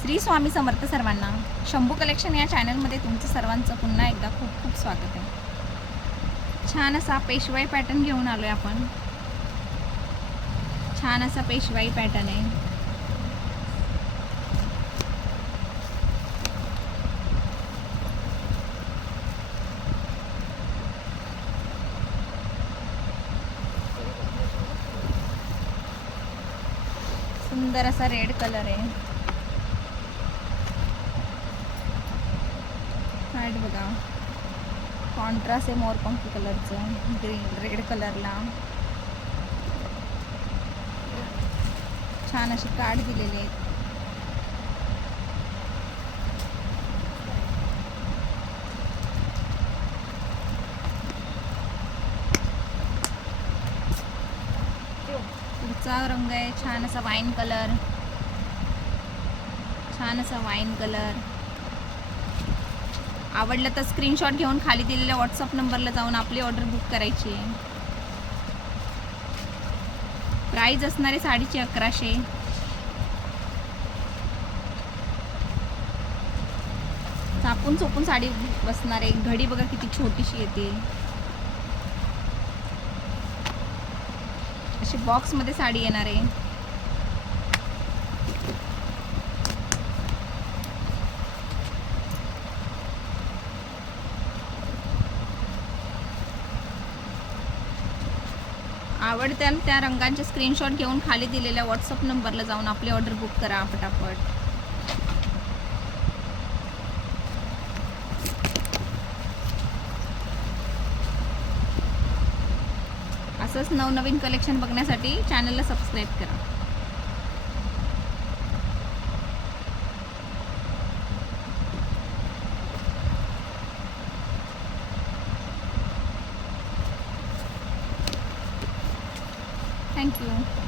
श्री स्वामी समर्थ सर्वांना. शंभू कलेक्शन या चॅनलमध्ये तुमचं सर्वांचं पुन्हा एकदा खूप खूप स्वागत आहे. छान असा पेशवाई पॅटर्न घेऊन आलो आहे आपण. छान असा पेशवाई पॅटर्न आहे. सुंदर असा रेड कलर आहे. साईड बघा, कॉन्ट्रास्ट आहे मोरपंखी कलरचं ग्रीन रेड कलरला. छान अशी कार्ड दिलेली आहेत. पुढचा रंग आहे छान असा वाईन कलर. छान असा वाईन कलर. आवडलं तर स्क्रीनशॉट घेऊन खाली दिलेल्या व्हॉट्सअप नंबरला जाऊन आपली ऑर्डर बुक करायची आहे. प्राइस असणारे साडीची 1100. चापून चोपून साडी बसणार आहे. घडी बघा किती छोटीशी येते. अशी बॉक्समध्ये साडी येणार आहे. आवडत्या त्या रंगांचे स्क्रीनशॉट घेऊन खाली दिलेल्या व्हॉट्सअप नंबरला जाऊन आपली ऑर्डर बुक करा पटापट. असंच नवनवीन कलेक्शन बघण्यासाठी चॅनलला सबस्क्राईब करा. थँक्यू.